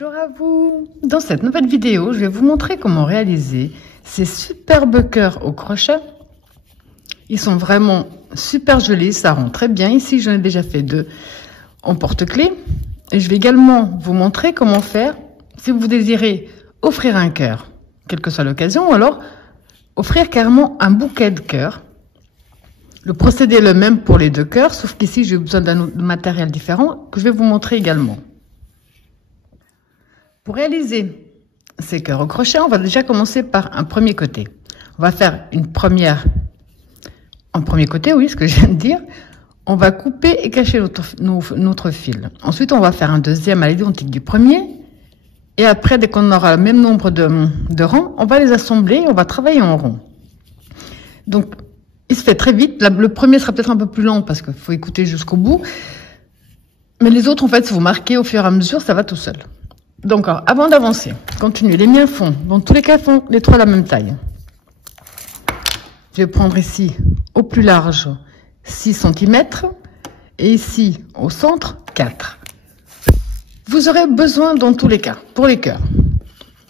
Bonjour à vous. Dans cette nouvelle vidéo, je vais vous montrer comment réaliser ces superbes cœurs au crochet. Ils sont vraiment super jolis, ça rend très bien. Ici, j'en ai déjà fait 2 en porte-clés. Et je vais également vous montrer comment faire si vous désirez offrir un cœur, quelle que soit l'occasion, ou alors offrir carrément un bouquet de cœurs. Le procédé est le même pour les 2 cœurs, sauf qu'ici, j'ai besoin d'un matériel différent que je vais vous montrer également. Pour réaliser ces cœurs au crochet, on va déjà commencer par un premier côté. On va faire un premier côté, oui, ce que je viens de dire. On va couper et cacher notre fil. Ensuite, on va faire un deuxième à l'identique du premier. Et après, dès qu'on aura le même nombre de rangs, on va les assembler, on va travailler en rond. Donc, il se fait très vite. Le premier sera peut-être un peu plus lent parce qu'il faut écouter jusqu'au bout. Mais les autres, en fait, si vous marquez au fur et à mesure, ça va tout seul. Donc, alors, avant d'avancer, continue. Les miens font, dans tous les cas, font les 3 la même taille. Je vais prendre ici, au plus large, 6 cm. Et ici, au centre, 4. Vous aurez besoin, dans tous les cas, pour les cœurs.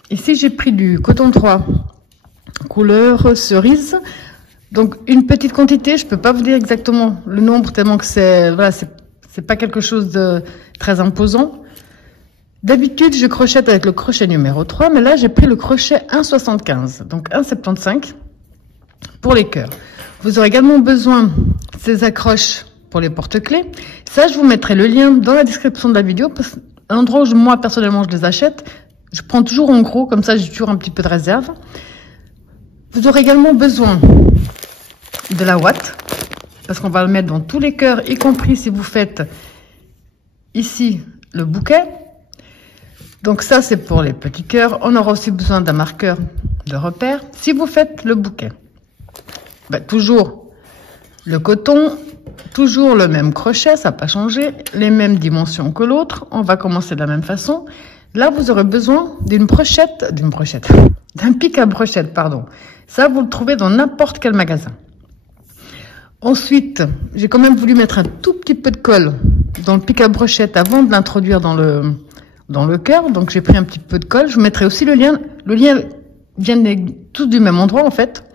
Ici, j'ai pris du coton 3, couleur cerise. Donc, une petite quantité, je peux pas vous dire exactement le nombre, tellement que c'est pas quelque chose de très imposant. D'habitude, je crochette avec le crochet numéro 3, mais là, j'ai pris le crochet 1,75, donc 1,75 pour les cœurs. Vous aurez également besoin de ces accroches pour les porte-clés. Ça, je vous mettrai le lien dans la description de la vidéo, parce que l'endroit où moi, personnellement, je les achète, je prends toujours en gros, comme ça, j'ai toujours un petit peu de réserve. Vous aurez également besoin de la ouate, parce qu'on va le mettre dans tous les cœurs, y compris si vous faites ici le bouquet. Donc ça, c'est pour les petits cœurs. On aura aussi besoin d'un marqueur de repère. Si vous faites le bouquet, toujours le coton, toujours le même crochet, ça n'a pas changé, les mêmes dimensions que l'autre. On va commencer de la même façon. Là, vous aurez besoin d'un pic à brochette, pardon. Ça, vous le trouvez dans n'importe quel magasin. Ensuite, j'ai quand même voulu mettre un tout petit peu de colle dans le pic à brochette avant de l'introduire dans le cœur, donc j'ai pris un petit peu de colle. Je vous mettrai aussi le lien. Le lien vient tous du même endroit en fait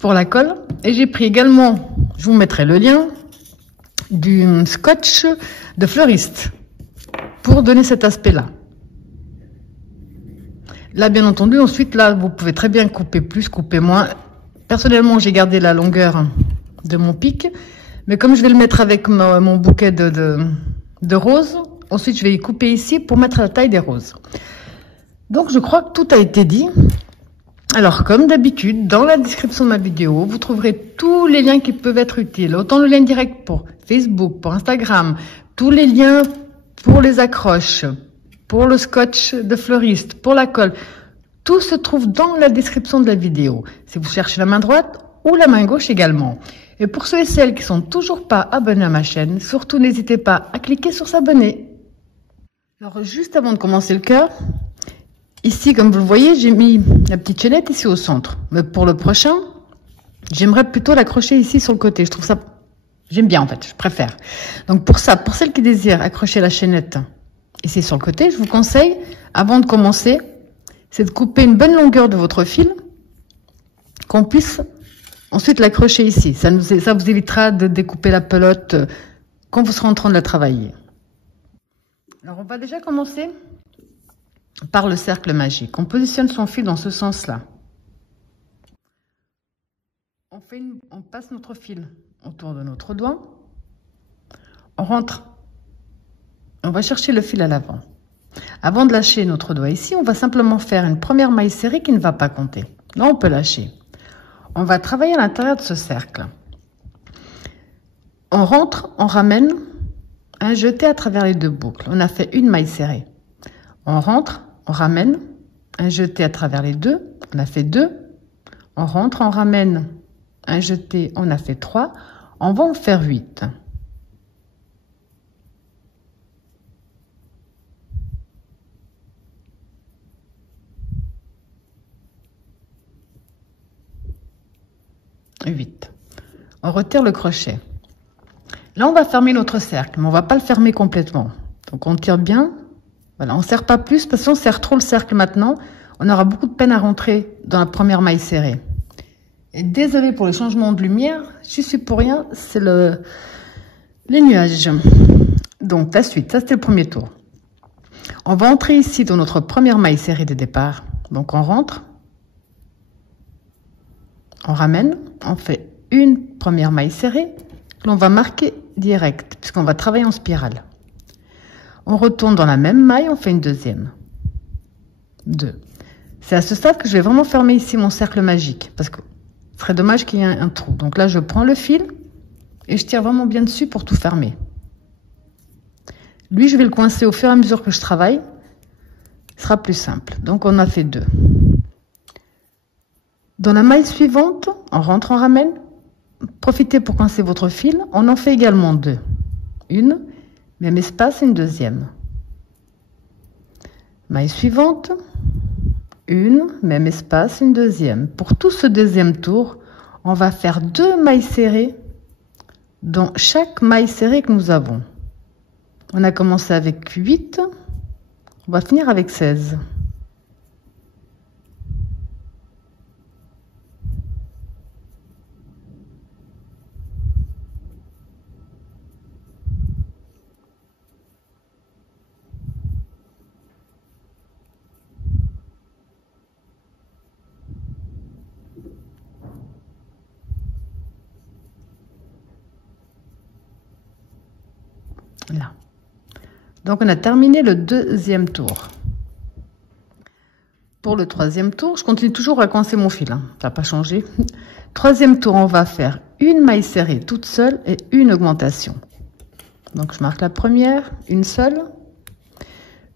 pour la colle. Et j'ai pris également, je vous mettrai le lien du scotch de fleuriste pour donner cet aspect-là. Là, bien entendu, ensuite là, vous pouvez très bien couper plus, couper moins. Personnellement, j'ai gardé la longueur de mon pic, mais comme je vais le mettre avec mon bouquet de roses. Ensuite, je vais y couper ici pour mettre la taille des roses. Donc, je crois que tout a été dit. Alors, comme d'habitude, dans la description de ma vidéo, vous trouverez tous les liens qui peuvent être utiles. Autant le lien direct pour Facebook, pour Instagram, tous les liens pour les accroches, pour le scotch de fleuriste, pour la colle. Tout se trouve dans la description de la vidéo. Si vous cherchez la main droite ou la main gauche également. Et pour ceux et celles qui sont toujours pas abonnés à ma chaîne, surtout n'hésitez pas à cliquer sur s'abonner. Alors, juste avant de commencer le cœur, ici, comme vous le voyez, j'ai mis la petite chaînette ici au centre. Mais pour le prochain, j'aimerais plutôt l'accrocher ici sur le côté. Je trouve ça, j'aime bien en fait, je préfère. Donc pour ça, pour celles qui désirent accrocher la chaînette ici sur le côté, je vous conseille, avant de commencer, c'est de couper une bonne longueur de votre fil, qu'on puisse ensuite l'accrocher ici. Ça vous évitera de découper la pelote quand vous serez en train de la travailler. Alors, on va déjà commencer par le cercle magique. On positionne son fil dans ce sens-là. On passe notre fil autour de notre doigt. On rentre. On va chercher le fil à l'avant. Avant de lâcher notre doigt ici, on va simplement faire une première maille serrée qui ne va pas compter. Là, on peut lâcher. On va travailler à l'intérieur de ce cercle. On rentre, on ramène. Un jeté à travers les 2 boucles. On a fait une maille serrée. On rentre, on ramène. Un jeté à travers les 2. On a fait 2. On rentre, on ramène. Un jeté, on a fait 3. On va en faire 8. On retire le crochet. Là, on va fermer notre cercle, mais on va pas le fermer complètement. Donc, on tire bien Voilà, on serre pas plus parce qu'on serre trop le cercle maintenant. On aura beaucoup de peine à rentrer dans la première maille serrée. Et désolé pour le changement de lumière, je suis pour rien, c'est les nuages. Donc la suite, ça c'était le premier tour. On va entrer ici dans notre première maille serrée de départ. Donc on rentre, on ramène, on fait une première maille serrée, l'on va marquer direct puisqu'on va travailler en spirale. On retourne dans la même maille, on fait une deuxième. 2. C'est à ce stade que je vais vraiment fermer ici mon cercle magique parce que ce serait dommage qu'il y ait un trou. Donc là, je prends le fil et je tire vraiment bien dessus pour tout fermer. Lui, je vais le coincer au fur et à mesure que je travaille. Ce sera plus simple. Donc, on a fait 2. Dans la maille suivante, on rentre, on ramène. Profitez pour coincer votre fil. On en fait également 2. Une, même espace, une deuxième. Maille suivante. Une, même espace, une deuxième. Pour tout ce deuxième tour, on va faire 2 mailles serrées dans chaque maille serrée que nous avons. On a commencé avec 8, on va finir avec 16. Là. Donc on a terminé le deuxième tour. Pour le troisième tour, je continue toujours à coincer mon fil, hein. Ça n'a pas changé. Troisième tour, on va faire une maille serrée toute seule et une augmentation. Donc je marque la première, une seule.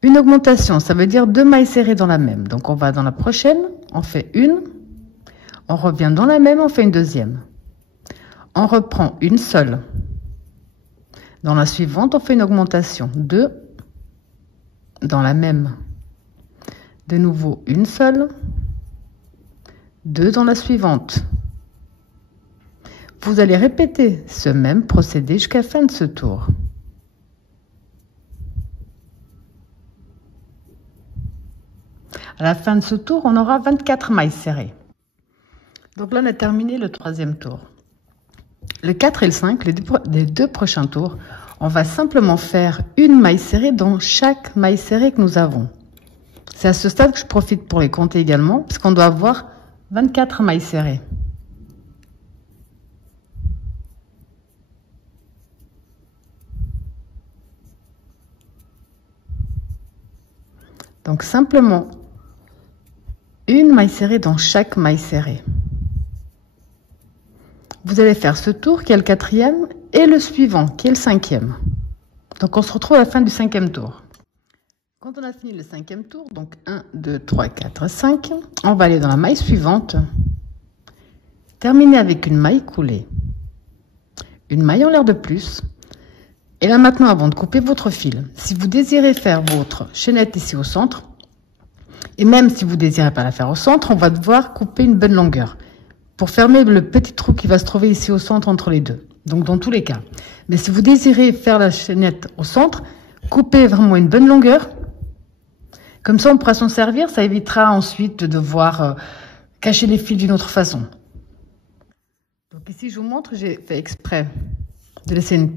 Une augmentation, ça veut dire 2 mailles serrées dans la même. Donc on va dans la prochaine, on fait une. On revient dans la même, on fait une deuxième. On reprend une seule. Dans la suivante, on fait une augmentation. 2 dans la même. De nouveau, une seule. 2 dans la suivante. Vous allez répéter ce même procédé jusqu'à la fin de ce tour. À la fin de ce tour, on aura 24 mailles serrées. Donc là, on a terminé le troisième tour. Le 4 et le 5, les deux prochains tours, on va simplement faire une maille serrée dans chaque maille serrée que nous avons. C'est à ce stade que je profite pour les compter également, parce qu'on doit avoir 24 mailles serrées. Donc simplement une maille serrée dans chaque maille serrée. Vous allez faire ce tour qui est le 4e et le suivant qui est le 5e. Donc on se retrouve à la fin du 5e tour. Quand on a fini le 5e tour, donc 1, 2, 3, 4, 5, on va aller dans la maille suivante, terminer avec une maille coulée, une maille en l'air de plus. Et là maintenant, avant de couper votre fil, si vous désirez faire votre chaînette ici au centre, et même si vous désirez pas la faire au centre, on va devoir couper une bonne longueur pour fermer le petit trou qui va se trouver ici au centre entre les deux. Donc dans tous les cas. Mais si vous désirez faire la chaînette au centre, coupez vraiment une bonne longueur. Comme ça, on pourra s'en servir. Ça évitera ensuite de devoir cacher les fils d'une autre façon. Donc ici, je vous montre, j'ai fait exprès de laisser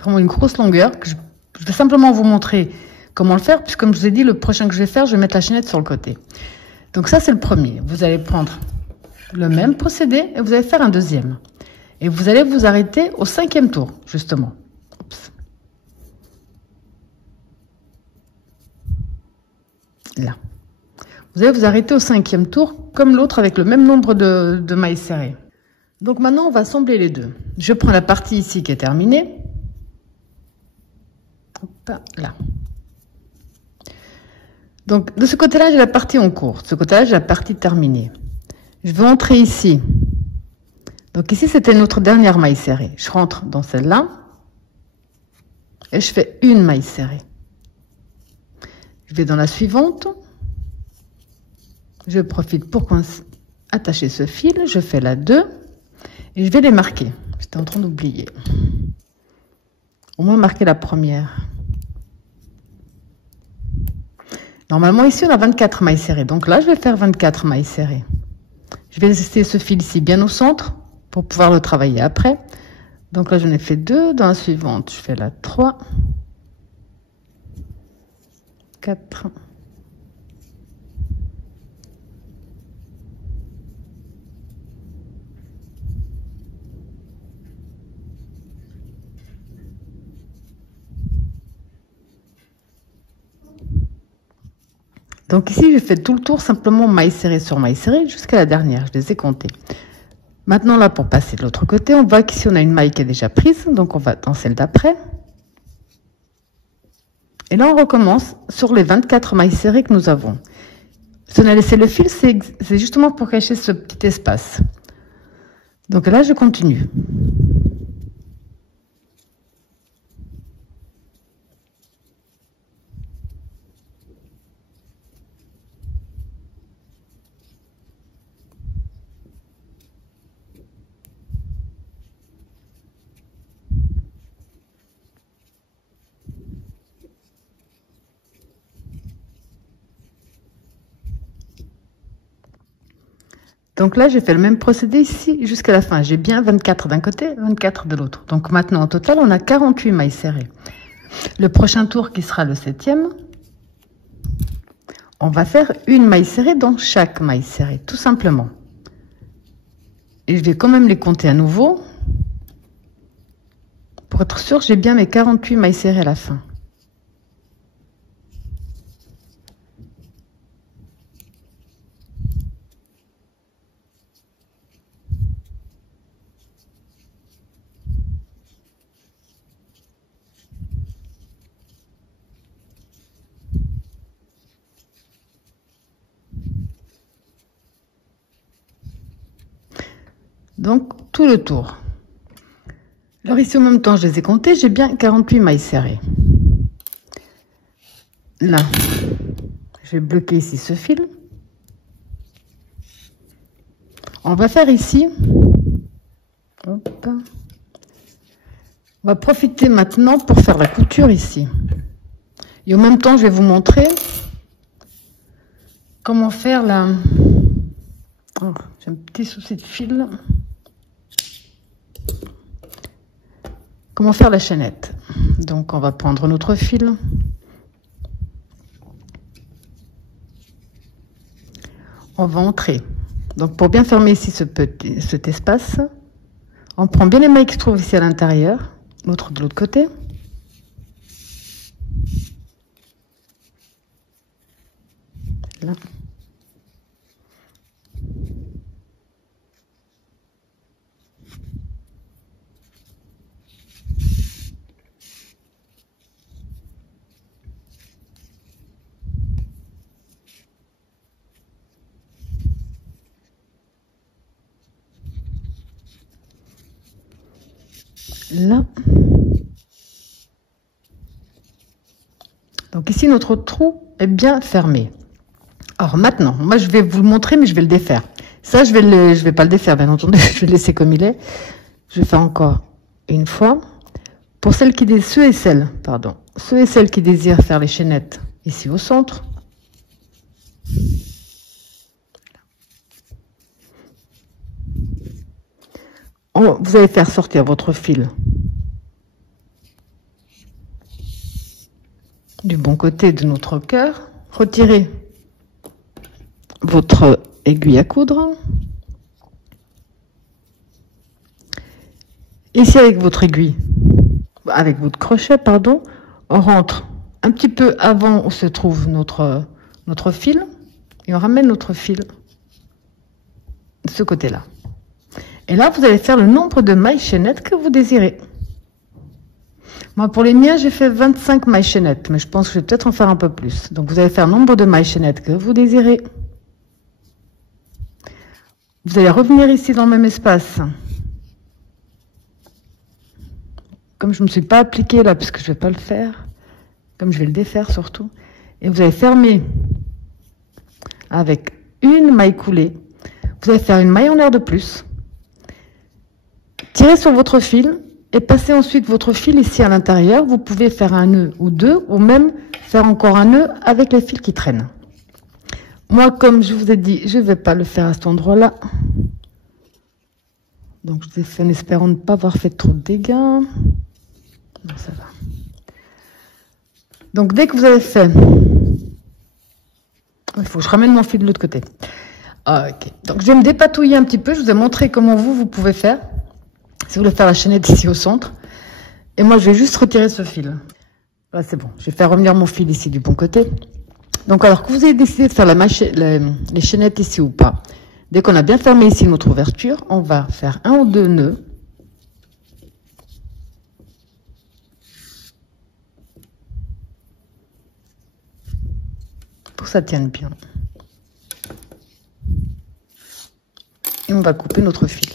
vraiment une grosse longueur. Que je vais simplement vous montrer comment le faire. Puisque comme je vous ai dit, le prochain que je vais faire, je vais mettre la chaînette sur le côté. Donc ça, c'est le premier. Vous allez prendre le même procédé et vous allez faire un deuxième. Et vous allez vous arrêter au 5e tour, justement. Oups. Là. Vous allez vous arrêter au 5e tour, comme l'autre, avec le même nombre de mailles serrées. Donc maintenant, on va assembler les deux. Je prends la partie ici qui est terminée. Hop, là. Donc, de ce côté-là, j'ai la partie en cours. De ce côté-là, j'ai la partie terminée. Je vais entrer ici. Donc ici, c'était notre dernière maille serrée. Je rentre dans celle-là et je fais une maille serrée. Je vais dans la suivante. Je profite pour attacher ce fil. Je fais la 2 et je vais les marquer. J'étais en train d'oublier. Au moins marquer la première. Normalement, ici, on a 24 mailles serrées. Donc là, je vais faire 24 mailles serrées. Je vais laisser ce fil ici bien au centre pour pouvoir le travailler après. Donc là, j'en ai fait 2. Dans la suivante, je fais la 3, 4, donc ici, je fais tout le tour simplement maille serrée sur maille serrée jusqu'à la dernière. Je les ai comptées. Maintenant, là, pour passer de l'autre côté, on voit qu'ici, on a une maille qui est déjà prise. Donc, on va dans celle d'après. Et là, on recommence sur les 24 mailles serrées que nous avons. Si on a laissé le fil, c'est justement pour cacher ce petit espace. Donc là, je continue. Donc là, j'ai fait le même procédé ici jusqu'à la fin. J'ai bien 24 d'un côté, 24 de l'autre. Donc maintenant, au total, on a 48 mailles serrées. Le prochain tour, qui sera le 7e, on va faire une maille serrée dans chaque maille serrée, tout simplement. Et je vais quand même les compter à nouveau. Pour être sûr, j'ai bien mes 48 mailles serrées à la fin. Donc, tout le tour. Alors ici, en même temps, je les ai comptés, j'ai bien 48 mailles serrées. Là, je vais bloquer ici ce fil. On va faire ici. Hop. On va profiter maintenant pour faire la couture ici. Et en même temps, je vais vous montrer comment faire la... Oh, j'ai un petit souci de fil. Comment faire la chaînette. Donc, on va prendre notre fil. On va entrer. Donc, pour bien fermer ici cet espace, on prend bien les mailles qui se trouvent ici à l'intérieur, l'autre de l'autre côté. Là. Là. Donc ici, notre trou est bien fermé. Alors maintenant, moi je vais vous le montrer, mais je vais le défaire. Ça, je vais pas le défaire, bien entendu. Je vais le laisser comme il est. Je vais faire encore une fois. Pour ceux et celles qui désirent faire les chaînettes ici au centre. Vous allez faire sortir votre fil du bon côté de notre cœur. Retirez votre aiguille à coudre. Ici, avec votre aiguille, avec votre crochet, pardon, on rentre un petit peu avant où se trouve notre fil et on ramène notre fil de ce côté-là. Et là, vous allez faire le nombre de mailles chaînettes que vous désirez. Moi, pour les miens, j'ai fait 25 mailles chaînettes, mais je pense que je vais peut-être en faire un peu plus. Donc, vous allez faire le nombre de mailles chaînettes que vous désirez. Vous allez revenir ici dans le même espace. Comme je ne me suis pas appliquée là, parce que je ne vais pas le faire, comme je vais le défaire surtout. Et vous allez fermer avec une maille coulée. Vous allez faire une maille en l'air de plus. Tirez sur votre fil et passez ensuite votre fil ici à l'intérieur. Vous pouvez faire un nœud ou deux, ou même faire encore un nœud avec les fils qui traînent. Moi, comme je vous ai dit, je vais pas le faire à cet endroit-là. Donc, je l'ai fait en espérant ne pas avoir fait trop de dégâts. Non, ça va. Donc, dès que vous avez fait... Il faut que je ramène mon fil de l'autre côté. Ok. Donc, je vais me dépatouiller un petit peu. Je vous ai montré comment vous pouvez faire. Si vous voulez faire la chaînette ici au centre. Et moi, je vais juste retirer ce fil. Là, c'est bon. Je vais faire revenir mon fil ici du bon côté. Donc, alors que vous ayez décidé de faire les chaînettes ici ou pas, dès qu'on a bien fermé ici notre ouverture, on va faire 1 ou 2 nœuds. Pour que ça tienne bien. Et on va couper notre fil.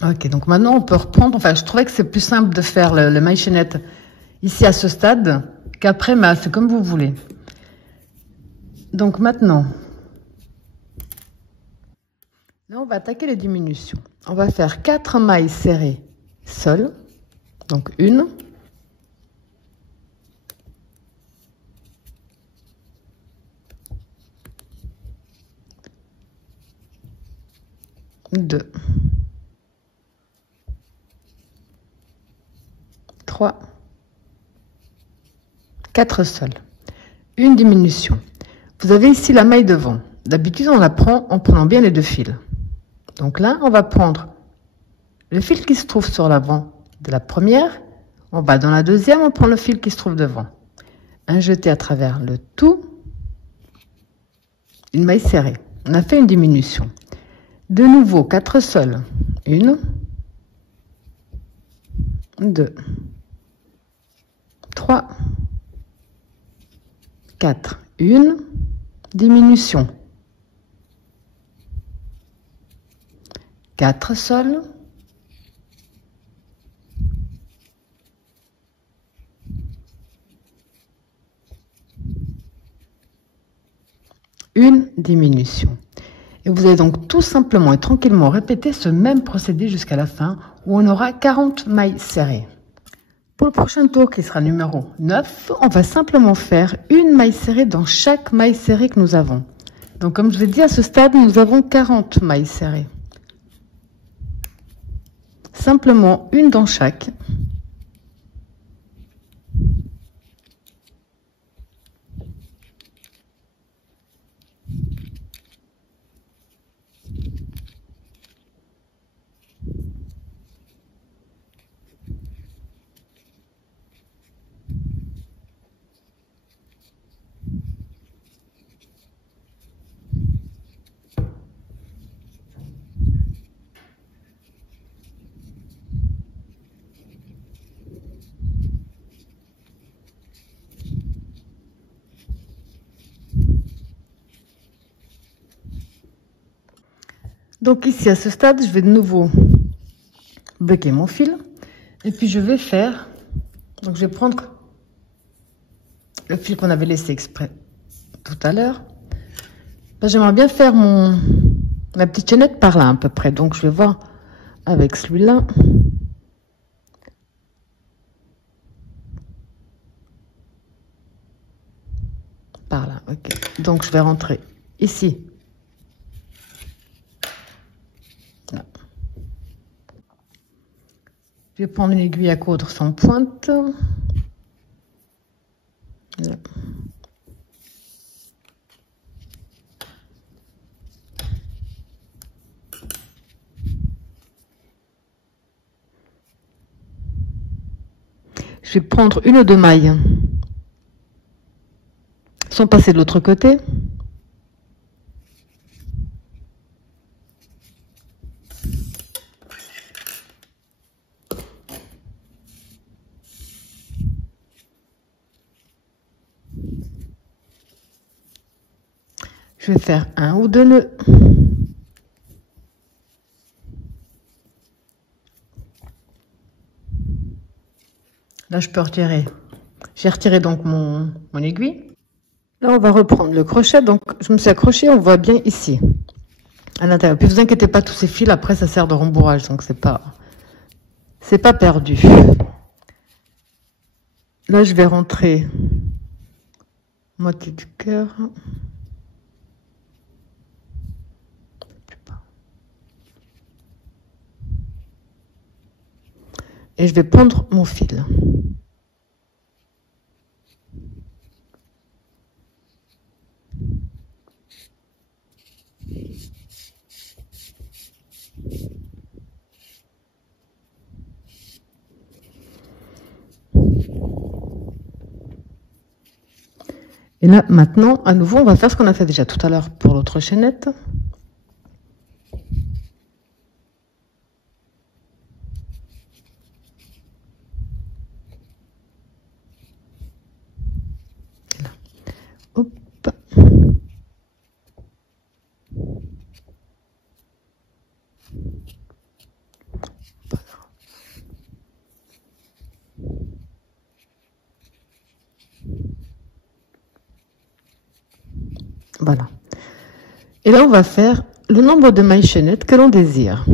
Ok, donc maintenant on peut reprendre. Enfin, je trouvais que c'est plus simple de faire le maille chaînette ici à ce stade qu'après, mais c'est comme vous voulez. Donc maintenant, là on va attaquer les diminutions. On va faire 4 mailles serrées seules. Donc 1, 2, 3, 4 seules. Une diminution. Vous avez ici la maille devant. D'habitude, on la prend en prenant bien les 2 fils. Donc là, on va prendre le fil qui se trouve sur l'avant de la première. On va dans la deuxième, on prend le fil qui se trouve devant. Un jeté à travers le tout. Une maille serrée. On a fait une diminution. De nouveau, 4 seules. 1, 2, 3, 4. Une diminution. 4 seules. Une diminution. Et vous allez donc tout simplement et tranquillement répéter ce même procédé jusqu'à la fin où on aura 40 mailles serrées. Pour le prochain tour qui sera numéro 9, on va simplement faire une maille serrée dans chaque maille serrée que nous avons. Donc comme je vous ai dit, à ce stade, nous avons 40 mailles serrées. Simplement une dans chaque. Donc ici, à ce stade, je vais de nouveau bloquer mon fil. Et puis je vais faire... Donc je vais prendre le fil qu'on avait laissé exprès tout à l'heure. J'aimerais bien faire ma petite chaînette par là à peu près. Donc je vais voir avec celui-là. Par là, ok. Donc je vais rentrer ici. Là. Je vais prendre une aiguille à coudre sans pointe. Là. Je vais prendre une ou deux mailles sans passer de l'autre côté. Je vais faire un ou deux nœuds. Là, je peux retirer. J'ai retiré donc mon aiguille. Là, on va reprendre le crochet. Donc, je me suis accrochée, on voit bien ici, à l'intérieur. Puis, vous inquiétez pas, tous ces fils, après, ça sert de rembourrage. Donc, c'est pas c'est pas perdu. Là, je vais rentrer moitié du cœur. Et je vais prendre mon fil. Et là, maintenant, à nouveau, on va faire ce qu'on a fait déjà tout à l'heure pour l'autre chaînette. Là. Hop. Voilà. Et là, on va faire le nombre de mailles chaînettes que l'on désire.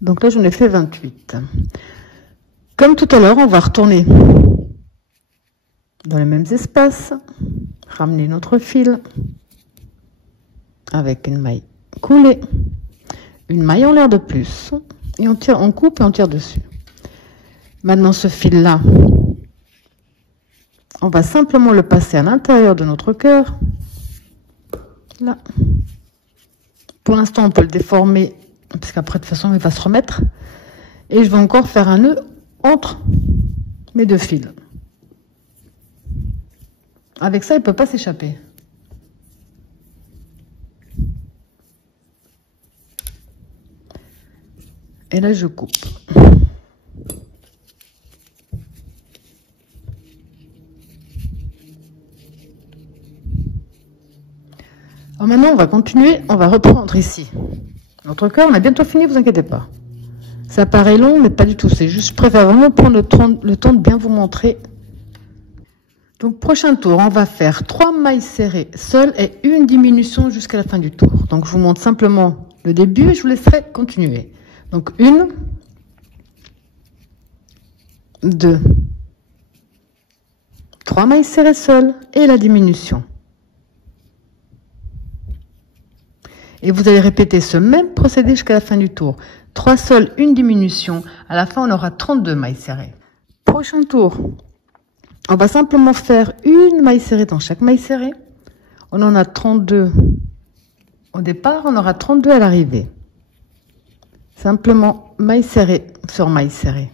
Donc là, j'en ai fait 28. Comme tout à l'heure, on va retourner dans les mêmes espaces, ramener notre fil avec une maille coulée, une maille en l'air de plus, et on tire, on coupe et on tire dessus. Maintenant, ce fil-là, on va simplement le passer à l'intérieur de notre cœur. Là. Pour l'instant, on peut le déformer, parce qu'après, de toute façon, il va se remettre. Et je vais encore faire un nœud entre mes deux fils. Avec ça, il ne peut pas s'échapper. Et là, je coupe. Alors maintenant, on va continuer, on va reprendre ici. Notre cœur, on a bientôt fini, vous inquiétez pas. Ça paraît long, mais pas du tout. C'est juste, je préfère vraiment prendre le temps de bien vous montrer. Donc, prochain tour, on va faire 3 mailles serrées seules et une diminution jusqu'à la fin du tour. Donc, je vous montre simplement le début et je vous laisserai continuer. Donc, 1, 2, 3 mailles serrées seules et la diminution. Et vous allez répéter ce même procédé jusqu'à la fin du tour. 3 seules, une diminution. À la fin, on aura 32 mailles serrées. Prochain tour, on va simplement faire une maille serrée dans chaque maille serrée. On en a 32 au départ, on aura 32 à l'arrivée. Simplement maille serrée sur maille serrée.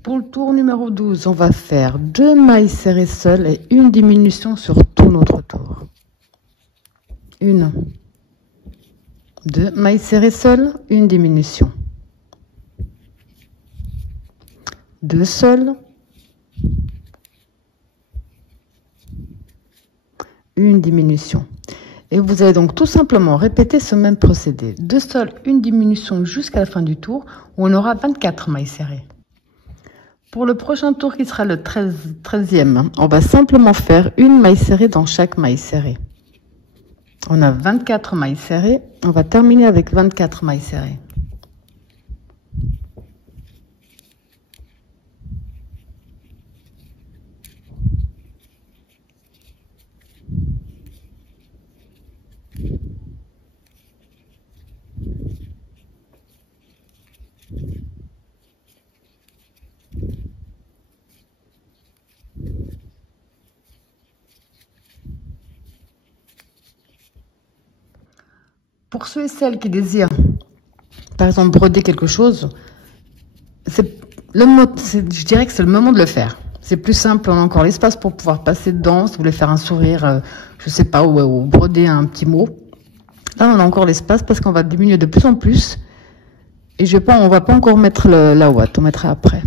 Pour le tour numéro 12, on va faire 2 mailles serrées seules et une diminution sur tout notre tour. 1, 2 mailles serrées seules, une diminution. 2 seules, une diminution. Et vous allez donc tout simplement répéter ce même procédé. 2 seules, une diminution jusqu'à la fin du tour, où on aura 24 mailles serrées. Pour le prochain tour qui sera le 13e, on va simplement faire une maille serrée dans chaque maille serrée. On a 24 mailles serrées, on va terminer avec 24 mailles serrées. pour ceux et celles qui désirent, par exemple, broder quelque chose, je dirais que c'est le moment de le faire. C'est plus simple, on a encore l'espace pour pouvoir passer dedans. Si vous voulez faire un sourire, je sais pas, ou broder un petit mot. Là, on a encore l'espace parce qu'on va diminuer de plus en plus. Et on va pas encore mettre la ouate, on mettra après.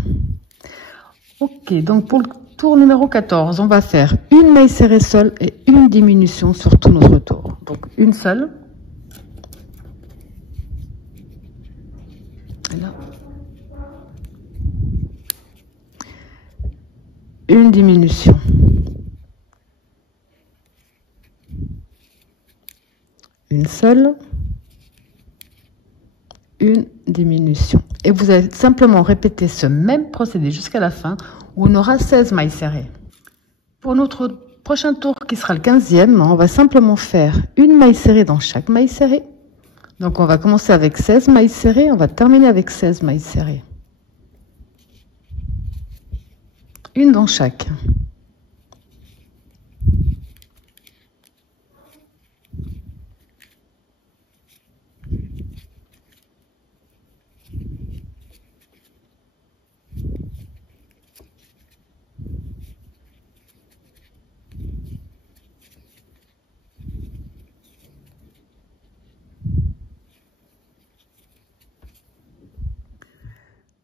Ok, donc pour le tour numéro 14, on va faire une maille serrée seule et une diminution sur tout notre tour. Donc une seule. Et là. Une diminution. Une seule. Une diminution. Et vous allez simplement répéter ce même procédé jusqu'à la fin où on aura 16 mailles serrées. Pour notre prochain tour qui sera le 15e, on va simplement faire une maille serrée dans chaque maille serrée. Donc on va commencer avec 16 mailles serrées, on va terminer avec 16 mailles serrées. Une dans chaque.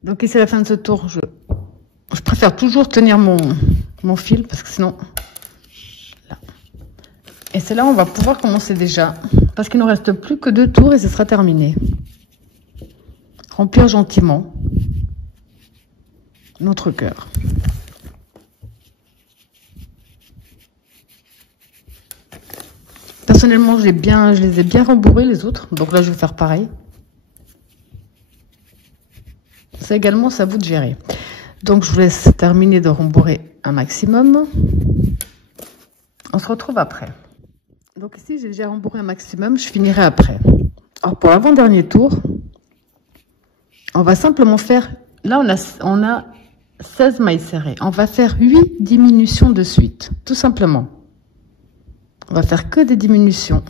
Donc ici à la fin de ce tour, je préfère toujours tenir mon fil parce que sinon... Là. Et c'est là où on va pouvoir commencer déjà. Parce qu'il ne nous reste plus que 2 tours et ce sera terminé. Remplir gentiment notre cœur. Personnellement, je les ai bien rembourrés les autres. Donc là, je vais faire pareil. Ça également, c'est à vous de gérer. Donc, je vous laisse terminer de rembourrer un maximum. On se retrouve après. Donc ici, j'ai déjà rembourré un maximum. Je finirai après. Alors, pour l'avant-dernier tour, on va simplement faire... Là, on a 16 mailles serrées. On va faire 8 diminutions de suite. Tout simplement. On va faire que des diminutions.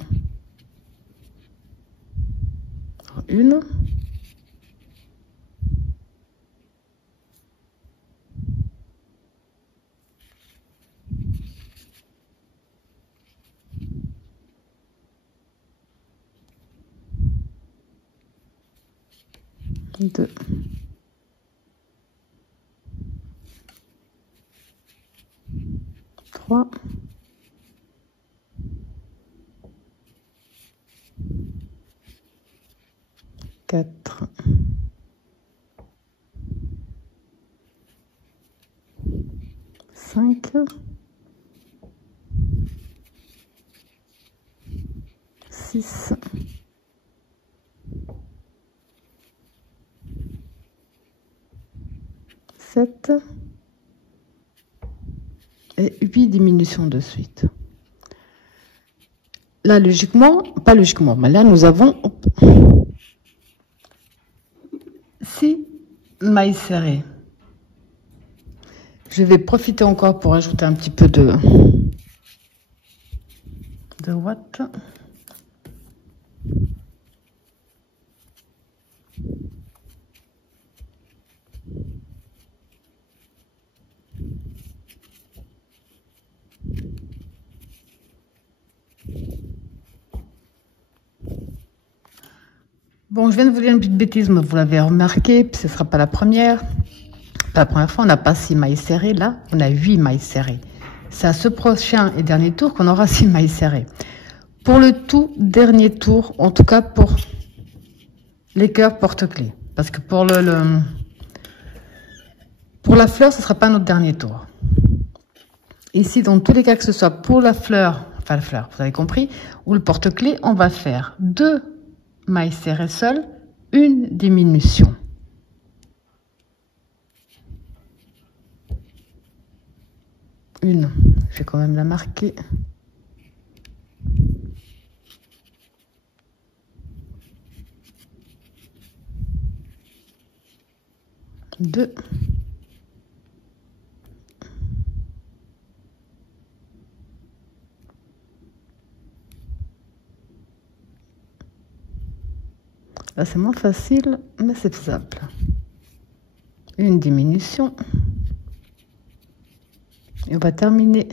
Une... Deux. Trois. Quatre. Cinq. Six. 7 et 8 diminutions de suite. Là, logiquement, pas logiquement, mais là, nous avons 6 mailles serrées. Je vais profiter encore pour ajouter un petit peu de ouate. Bon, je viens de vous dire une petite bêtise, mais vous l'avez remarqué, puis ce ne sera pas la première. La première fois, on n'a pas 6 mailles serrées, là, on a 8 mailles serrées. C'est à ce prochain et dernier tour qu'on aura 6 mailles serrées. Pour le tout dernier tour, en tout cas pour les cœurs porte-clés. Parce que pour pour la fleur, ce ne sera pas notre dernier tour. Ici, dans tous les cas, que ce soit pour la fleur, enfin la fleur, vous avez compris, ou le porte-clés, on va faire 2 mailles serrées seules, une diminution. Une, je vais quand même la marquer. Deux. Là, c'est moins facile, mais c'est faisable. Une diminution. Et on va terminer.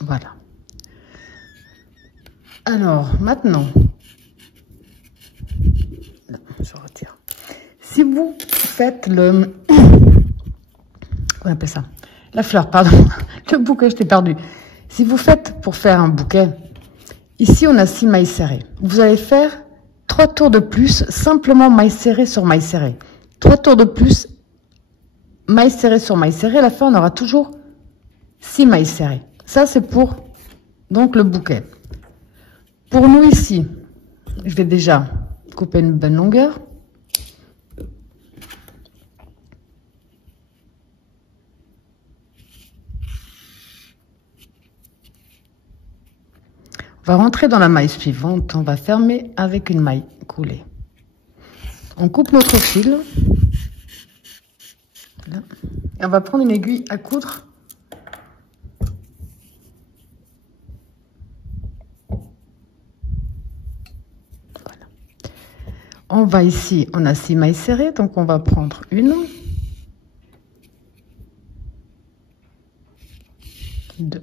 Voilà. Alors, maintenant, là, je retire. Si vous faites le... Comment on appelle ça? La fleur, pardon. Le bouquet, je t'ai perdu. Si vous faites, pour faire un bouquet, ici, on a 6 mailles serrées. Vous allez faire 3 tours de plus, simplement maille serrée sur maille serrée. 3 tours de plus, maille serrée sur maille serrée. À la fin, on aura toujours 6 mailles serrées. Ça, c'est pour donc le bouquet. Pour nous ici, je vais déjà couper une bonne longueur. On va rentrer dans la maille suivante. On va fermer avec une maille coulée. On coupe notre fil. Là. Et on va prendre une aiguille à coudre. Voilà. On va ici, on a 6 mailles serrées, donc on va prendre une, 2,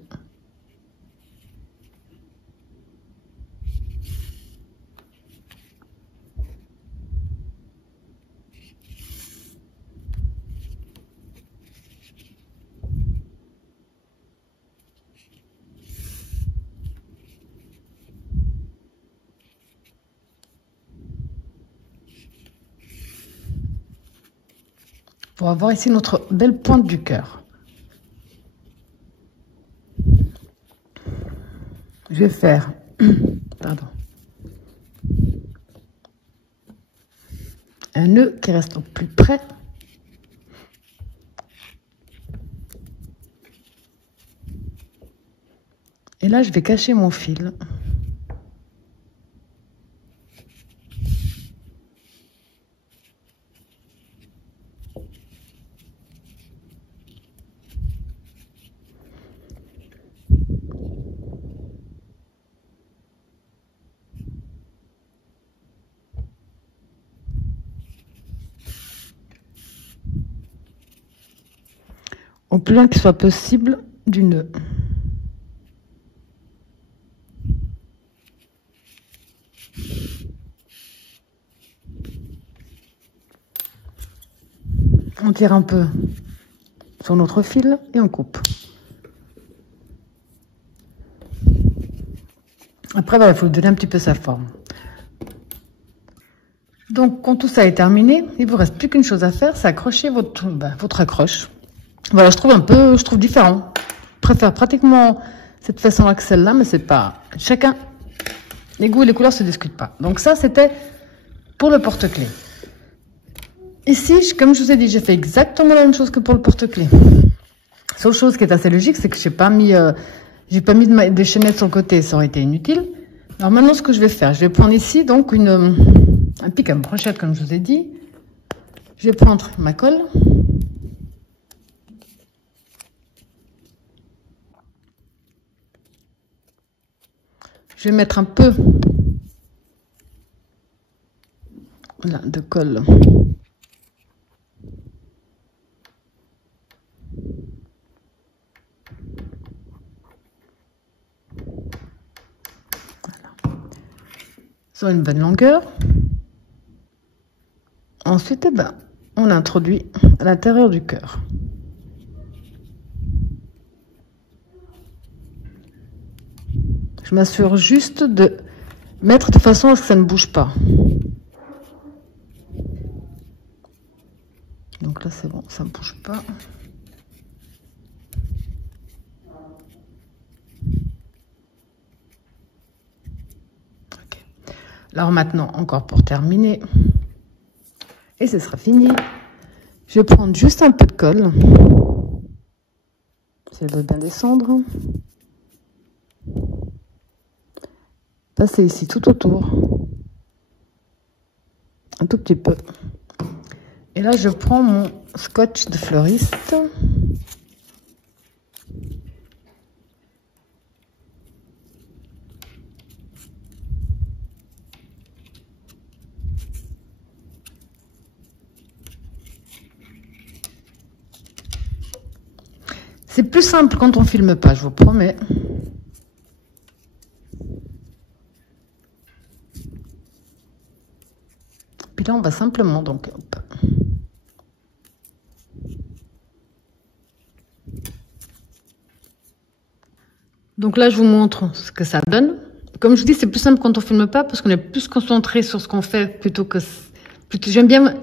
pour avoir ici notre belle pointe du cœur. Je vais faire, pardon, un nœud qui reste au plus près. Et là, je vais cacher mon fil. Au plus loin qu'il soit possible du nœud. On tire un peu sur notre fil et on coupe. Après, voilà, il faut lui donner un petit peu sa forme. Donc, quand tout ça est terminé, il vous reste plus qu'une chose à faire, c'est accrocher votre accroche. Voilà, je trouve différent. Je préfère pratiquement cette façon-là que celle-là, mais c'est pas... Chacun, les goûts et les couleurs se discutent pas. Donc ça, c'était pour le porte-clés. Ici, comme je vous ai dit, j'ai fait exactement la même chose que pour le porte-clés. Seule chose qui est assez logique, c'est que j'ai pas mis de chaînettes sur le côté, ça aurait été inutile. Alors maintenant, ce que je vais faire, je vais prendre ici donc un pic à brochette, comme je vous ai dit. Je vais prendre ma colle. Je vais mettre un peu là, de colle. Voilà. Sur une bonne longueur. Ensuite, eh ben, on introduit à l'intérieur du cœur. Je m'assure juste de mettre de façon à ce que ça ne bouge pas. Donc là, c'est bon, ça ne bouge pas. Ok. Alors maintenant, encore pour terminer, et ce sera fini, je vais prendre juste un peu de colle. Ça va bien descendre. Passer ici tout autour. Un tout petit peu. Et là, je prends mon scotch de fleuriste. C'est plus simple quand on filme pas, je vous promets. Puis là, on va simplement, donc, hop. Donc là, je vous montre ce que ça donne. Comme je dis, c'est plus simple quand on filme pas parce qu'on est plus concentré sur ce qu'on fait plutôt que... J'aime bien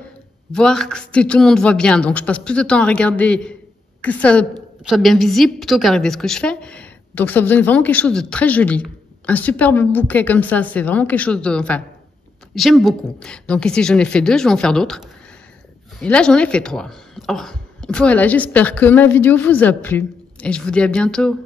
voir que tout le monde voit bien. Donc, je passe plus de temps à regarder que ça soit bien visible plutôt qu'à regarder ce que je fais. Donc, ça vous donne vraiment quelque chose de très joli. Un superbe bouquet comme ça, c'est vraiment quelque chose de... Enfin, j'aime beaucoup. Donc ici, j'en ai fait 2, je vais en faire d'autres. Et là, j'en ai fait 3. Oh, voilà, j'espère que ma vidéo vous a plu. Et je vous dis à bientôt.